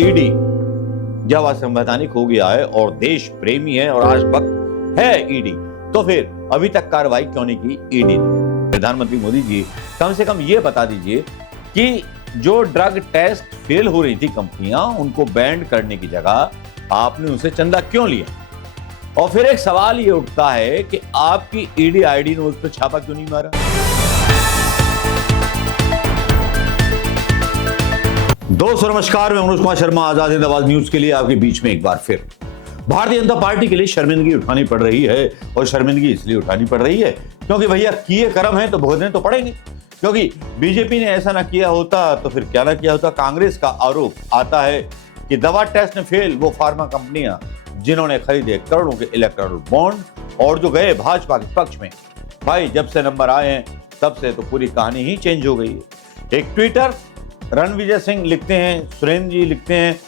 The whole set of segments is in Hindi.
ईडी जब असंवैधानिक हो गया है और देश प्रेमी है और आज वक्त है ईडी, तो फिर अभी तक कार्रवाई क्यों नहीं की ईडी ने? प्रधानमंत्री मोदी जी कम से कम ये बता दीजिए कि जो ड्रग टेस्ट फेल हो रही थी कंपनियां, उनको बैंड करने की जगह आपने उनसे चंदा क्यों लिया? और फिर एक सवाल ये उठता है कि आपकी ईडी आईडी ने उस पर छापा क्यों नहीं मारा? दोस्तों नमस्कार, मैं मनोज कुमार शर्मा आजाद हिंद आवाज न्यूज के लिए आपके बीच में एक बार फिर। भारतीय जनता पार्टी के लिए शर्मिंदगी उठानी पड़ रही है, और शर्मिंदगी इसलिए उठानी पड़ रही है क्योंकि भैया किए कर्म है तो भुगतने तो पड़ेंगे। क्योंकि बीजेपी ने ऐसा ना किया होता तो फिर क्या ना किया होता। कांग्रेस का आरोप आता है कि दवा टेस्ट में फेल वो फार्मा कंपनियां जिन्होंने खरीदे करोड़ों के इलेक्टोरल बॉन्ड और जो गए भाजपा के पक्ष में, भाई जब से नंबर आए हैं तब से तो पूरी कहानी ही चेंज हो गई है। एक ट्विटर रणविजय सिंह लिखते हैं, सुरेंद्र जी लिखते हैं,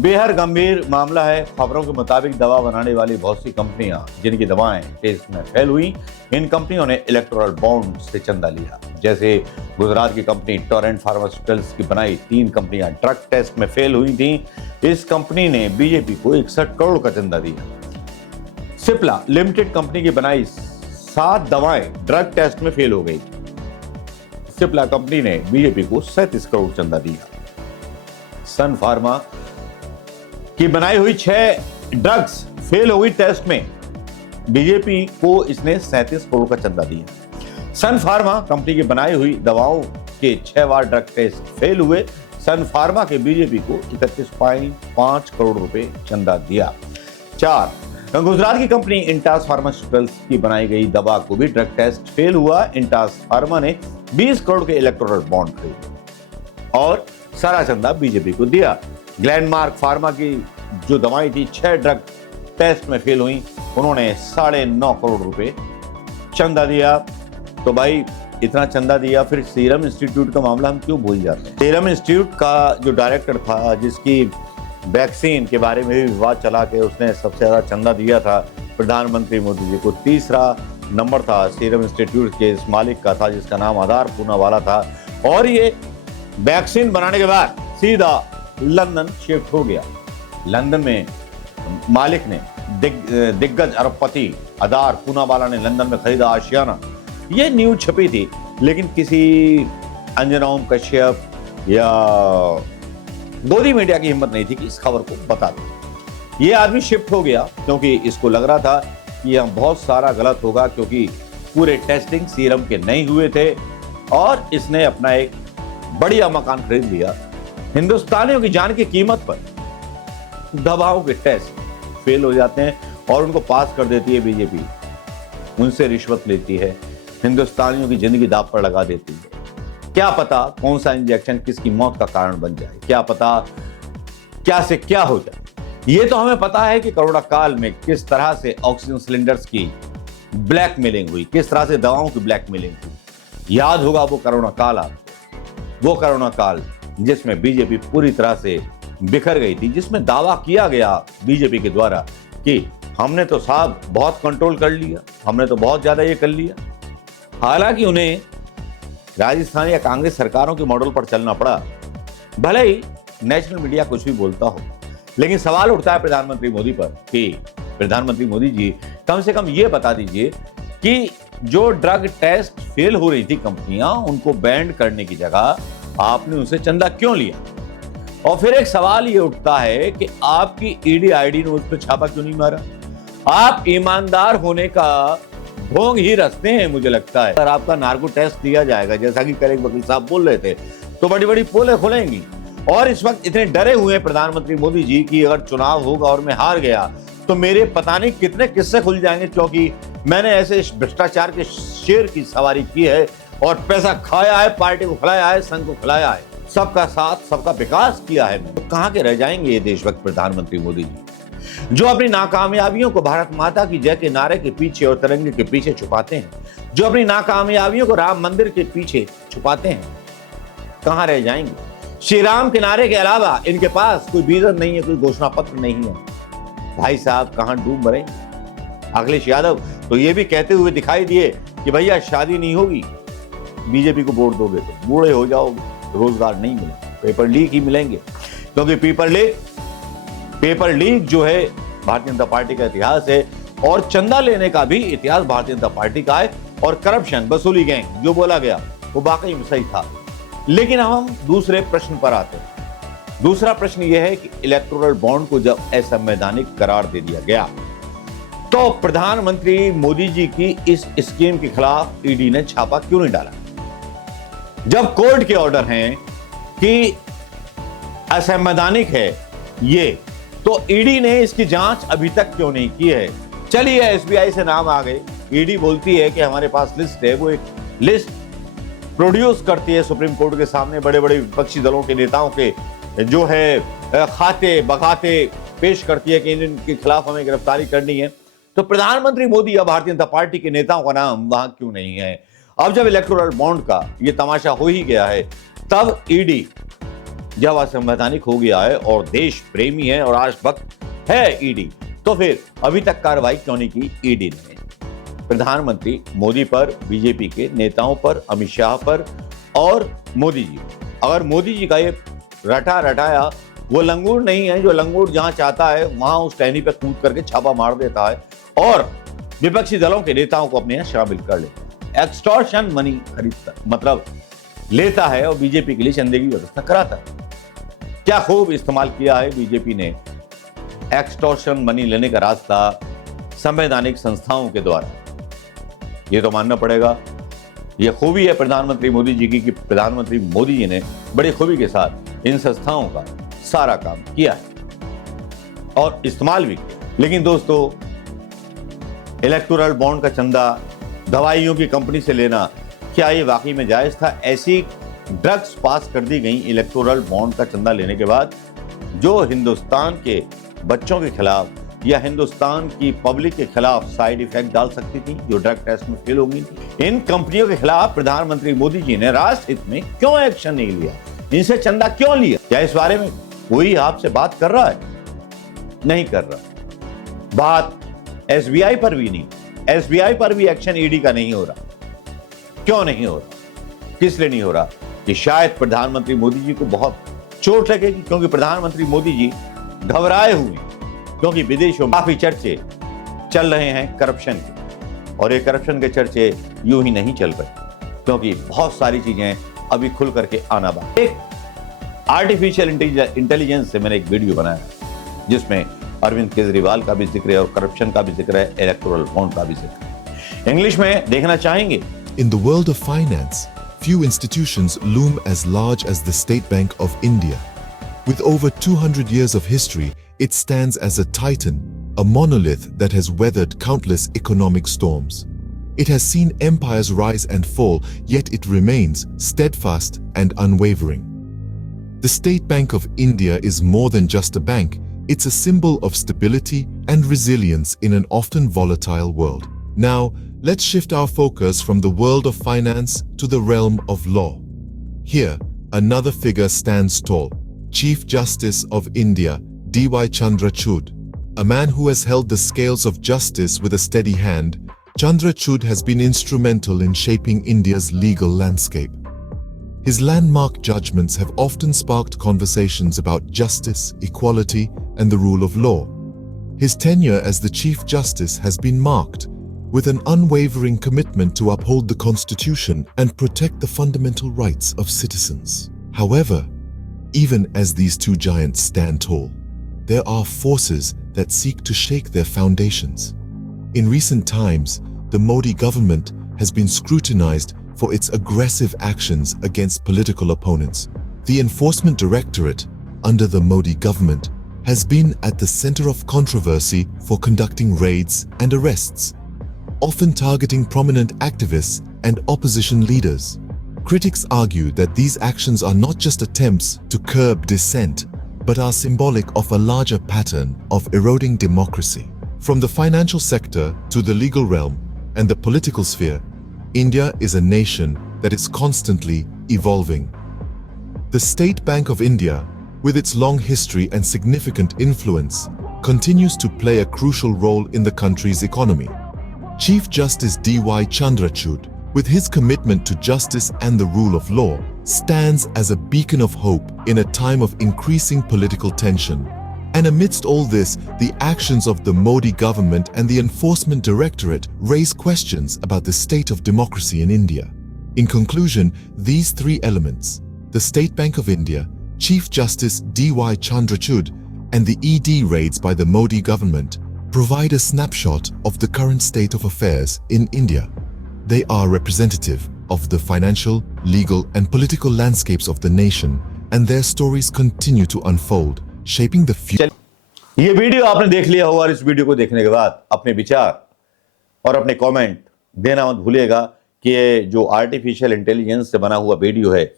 बेहद गंभीर मामला है। खबरों के मुताबिक दवा बनाने वाली बहुत सी कंपनियां जिनकी दवाएं टेस्ट में फेल हुई, इन कंपनियों ने इलेक्टोरल बॉन्ड से चंदा लिया। जैसे गुजरात की कंपनी टोरेंट फार्मास्यूटिकल्स की बनाई 3 कंपनियां ड्रग टेस्ट में फेल हुई थी। इस कंपनी ने बीजेपी को 61 करोड़ का चंदा दिया। सिप्ला लिमिटेड कंपनी की बनाई 7 दवाएं ड्रग टेस्ट में फेल हो गई। सिप्ला कंपनी ने बीजेपी को 37 करोड़ चंदा दिया। सन फार्मा की बनाई हुई 6 ड्रग्स फेल हो गई टेस्ट में, बीजेपी को इसने 37 करोड़ का चंदा दिया। सन फार्मा कंपनी की बनाई हुई दवाओं के 6 बार ड्रग टेस्ट फेल हुए। सन फार्मा के बीजेपी को 31.5 करोड़ रुपए चंदा दिया। 4 गुजरात की कंपनी इंटास फार्मास्यूटिकल्स की बनाई गई दवा को भी ड्रग टेस्ट फेल हुआ। इंटास फार्मा ने 20 करोड़ के इलेक्टोरल बॉन्ड खरीदे और सारा चंदा बीजेपी को दिया। ग्लैंडमार्क फार्मा की जो दवाई थी 6 ड्रग टेस्ट में फेल हुई, उन्होंने 9.5 करोड़ रुपए चंदा दिया। तो भाई इतना चंदा दिया, फिर सीरम इंस्टीट्यूट का मामला हम क्यों भूल जाते हैं? सीरम इंस्टीट्यूट का जो डायरेक्टर था, जिसकी वैक्सीन के बारे में भी विवाद चला के उसने सबसे ज्यादा चंदा दिया था प्रधानमंत्री मोदी जी को, तीसरा नंबर था सीरम इंस्टीट्यूट के इस मालिक का था जिसका नाम आधार पूनावाला था। और ये वैक्सीन बनाने के बाद सीधा लंदन शिफ्ट हो गया। लंदन में मालिक ने दिग्गज अरबपति आधार पूनावाला ने लंदन में खरीदा आशियाना। ये न्यूज छपी थी, लेकिन किसी अंजना ओम कश्यप या गोदी मीडिया की हिम्मत नहीं थी कि इस खबर को बता दे। ये आदमी शिफ्ट हो गया क्योंकि इसको लग रहा था कि यह बहुत सारा गलत होगा, क्योंकि पूरे टेस्टिंग सीरम के नहीं हुए थे और इसने अपना एक बढ़िया मकान खरीद लिया। हिंदुस्तानियों की जान की कीमत पर दवाओं के टेस्ट फेल हो जाते हैं और उनको पास कर देती है बीजेपी, उनसे रिश्वत लेती है, हिंदुस्तानियों की जिंदगी दांव पर लगा देती है। क्या पता कौन सा इंजेक्शन किसकी मौत का कारण बन जाए, क्या पता क्या से क्या हो जाए। ये तो हमें पता है कि कोरोना काल में किस तरह से ऑक्सीजन सिलेंडर्स की ब्लैकमेलिंग हुई, किस तरह से दवाओं की ब्लैकमेलिंग हुई। याद होगा वो कोरोना काल आपको, वो कोरोना काल जिसमें बीजेपी पूरी तरह से बिखर गई थी, जिसमें दावा किया गया बीजेपी के द्वारा कि हमने तो साहब बहुत कंट्रोल कर लिया, हमने तो बहुत ज्यादा ये कर लिया। हालांकि उन्हें राजस्थान या कांग्रेस सरकारों के मॉडल पर चलना पड़ा। भले ही नेशनल मीडिया कुछ भी बोलता हो, लेकिन सवाल उठता है प्रधानमंत्री मोदी पर कि प्रधानमंत्री मोदी जी कम से कम ये बता दीजिए कि जो ड्रग टेस्ट फेल हो रही थी कंपनियां, उनको बैंड करने की जगह आपने उनसे चंदा क्यों लिया? और फिर एक सवाल ये उठता है कि आपकी ईडी आईडी ने उस पर छापा क्यों नहीं मारा? आप ईमानदार होने का ढोंग ही रचते हैं, मुझे लगता है। अगर आपका नार्को टेस्ट दिया जाएगा, जैसा कि कल एक वकील साहब बोल रहे थे, तो बड़ी बड़ी पोलें खुलेंगी। और इस वक्त इतने डरे हुए हैं प्रधानमंत्री मोदी जी कि अगर चुनाव होगा और मैं हार गया तो मेरे पता नहीं कितने किस्से खुल जाएंगे, क्योंकि मैंने ऐसे भ्रष्टाचार के शेर की सवारी की है और पैसा खाया है, पार्टी को खिलाया है, संघ को खिलाया है, सबका साथ सबका विकास किया है। तो कहां के रह जाएंगे ये देशभक्त प्रधानमंत्री मोदी जी, जो अपनी नाकामयाबियों को भारत माता की जय के नारे के पीछे और तिरंगे के पीछे छुपाते हैं, जो अपनी नाकामयाबियों को राम मंदिर के पीछे छुपाते हैं। कहां रह जाएंगे? श्री राम के नारे के अलावा इनके पास कोई विजन नहीं है, कोई घोषणा पत्र नहीं है। भाई साहब कहां डूब मरेंगे? अखिलेश यादव तो ये भी कहते हुए दिखाई दिए कि भैया शादी नहीं होगी, बीजेपी को वोट दोगे तो बूढ़े हो जाओगे, रोजगार नहीं मिलेगा, पेपर लीक ही मिलेंगे। क्योंकि पेपर लीक जो है भारतीय जनता पार्टी का इतिहास है और चंदा लेने का भी इतिहास भारतीय जनता पार्टी का है और करप्शन, वसूली गैंग जो बोला गया वो वाकई में सही था। लेकिन हम दूसरे प्रश्न पर आते हैं। दूसरा प्रश्न यह है कि इलेक्टोरल बॉन्ड को जब असंवैधानिक करार दे दिया गया तो प्रधानमंत्री मोदी जी की इस स्कीम के खिलाफ ईडी ने छापा क्यों नहीं डाला? जब कोर्ट के ऑर्डर हैं कि असंवैधानिक है ये, तो ईडी ने इसकी जांच अभी तक क्यों नहीं की है? चलिए एसबीआई से नाम आ गए, ईडी बोलती है कि हमारे पास लिस्ट है, वो एक लिस्ट प्रोड्यूस करती है सुप्रीम कोर्ट के सामने, बड़े बड़े विपक्षी दलों के नेताओं के जो है खाते बखाते पेश करती है कि इनके खिलाफ हमें गिरफ्तारी करनी है। तो प्रधानमंत्री मोदी या भारतीय जनता पार्टी के नेताओं का नाम वहां क्यों नहीं है? अब जब इलेक्टोरल बॉन्ड का ये तमाशा हो ही गया है, तब ईडी जब असंवैधानिक हो गया है और देश प्रेमी है और राष्ट्रभक्त है ईडी, तो फिर अभी तक कार्रवाई क्यों नहीं की ईडी ने? प्रधानमंत्री मोदी पर, बीजेपी के नेताओं पर, अमित शाह पर और मोदी जी, अगर मोदी जी का ये रटा रटाया वो लंगूर नहीं है जो लंगूर जहां चाहता है वहां उस टहनी पे कूद करके छापा मार देता है और विपक्षी दलों के नेताओं को अपने यहां शामिल कर लेता है, एक्सटॉर्शन मनी खरीदता, मतलब लेता है और बीजेपी के लिए चंदे की व्यवस्था कराता है। क्या खूब इस्तेमाल किया है बीजेपी ने एक्सटॉर्शन मनी लेने का रास्ता संवैधानिक संस्थाओं के द्वारा, ये तो मानना पड़ेगा। ये खूबी है प्रधानमंत्री मोदी जी की कि प्रधानमंत्री मोदी जी ने बड़ी खूबी के साथ इन संस्थाओं का सारा काम किया है और इस्तेमाल भी किया। लेकिन दोस्तों, इलेक्टोरल बॉन्ड का चंदा दवाइयों की कंपनी से लेना, क्या ये वाकई में जायज था? ऐसी ड्रग्स पास कर दी गई इलेक्टोरल बॉन्ड का चंदा लेने के बाद जो हिंदुस्तान के बच्चों के खिलाफ या हिंदुस्तान की पब्लिक के खिलाफ साइड इफेक्ट डाल सकती थी, जो ड्रग टेस्ट में फेल हो गई थी। इन कंपनियों के खिलाफ प्रधानमंत्री मोदी जी ने राष्ट्र हित में क्यों एक्शन नहीं लिया? इनसे चंदा क्यों लिया? क्या इस बारे में कोई आपसे बात कर रहा है? नहीं कर रहा। बात एसबीआई पर भी नहीं, एसबीआई पर भी एक्शन ईडी का नहीं हो रहा। क्यों नहीं हो रहा? किस लिए नहीं हो रहा? कि शायद प्रधानमंत्री मोदी जी को बहुत चोट लगेगी, क्योंकि प्रधानमंत्री मोदी जी घबराए हुए, क्योंकि विदेशों में काफी चर्चे चल रहे हैं करप्शन के, और ये करप्शन के चर्चे यूं ही नहीं चल रहे, क्योंकि बहुत सारी चीजें अभी खुल करके आना बाकी। एक आर्टिफिशियल इंटेलिजेंस से मैंने एक वीडियो बनाया जिसमें अरविंद केजरीवाल का भी जिक्र है और करप्शन का भी जिक्र है, इलेक्टोरल बॉन्ड का भी जिक्र है। इंग्लिश में देखना चाहेंगे। In the world of finance, few institutions loom as large as the State Bank of India. With over 200 years of history, it stands as a titan, a monolith that has weathered countless economic storms. It has seen empires rise and fall, yet it remains steadfast and unwavering. The State Bank of India is more than just a bank, it's a symbol of stability and resilience in an often volatile world. Now, let's shift our focus from the world of finance to the realm of law. Here, another figure stands tall, Chief Justice of India, D.Y. Chandrachud. A man who has held the scales of justice with a steady hand, Chandrachud has been instrumental in shaping India's legal landscape. His landmark judgments have often sparked conversations about justice, equality, and the rule of law. His tenure as the Chief Justice has been marked with an unwavering commitment to uphold the Constitution and protect the fundamental rights of citizens. However, even as these two giants stand tall, there are forces that seek to shake their foundations. In recent times, the Modi government has been scrutinized for its aggressive actions against political opponents. The Enforcement Directorate, under the Modi government, has been at the center of controversy for conducting raids and arrests, often targeting prominent activists and opposition leaders. Critics argue that these actions are not just attempts to curb dissent, but are symbolic of a larger pattern of eroding democracy. From the financial sector to the legal realm and the political sphere, India is a nation that is constantly evolving. The State Bank of India, with its long history and significant influence, continues to play a crucial role in the country's economy. Chief Justice D.Y. Chandrachud, with his commitment to justice and the rule of law, stands as a beacon of hope in a time of increasing political tension. And amidst all this, the actions of the Modi government and the Enforcement Directorate raise questions about the state of democracy in India. In conclusion, these three elements, the State Bank of India, Chief Justice D.Y. Chandrachud, and the ED raids by the Modi government, provide a snapshot of the current state of affairs in India. They are representative of the financial, legal, and political landscapes of the nation, and their stories continue to unfold, shaping the future. ये वीडियो आपने देख लिया होगा और इस वीडियो को देखने के बाद अपने विचार और अपने कमेंट देना मत भूलिएगा कि ये जो आर्टिफिशियल इंटेलिजेंस से बना हुआ वीडियो है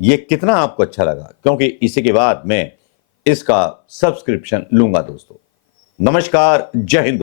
ये कितना आपको अच्छा लगा, क्योंकि इसी के बाद मैं इसका सब्सक्रिप्शन लूंगा दोस्तों। नमस्कार, जय हिंद।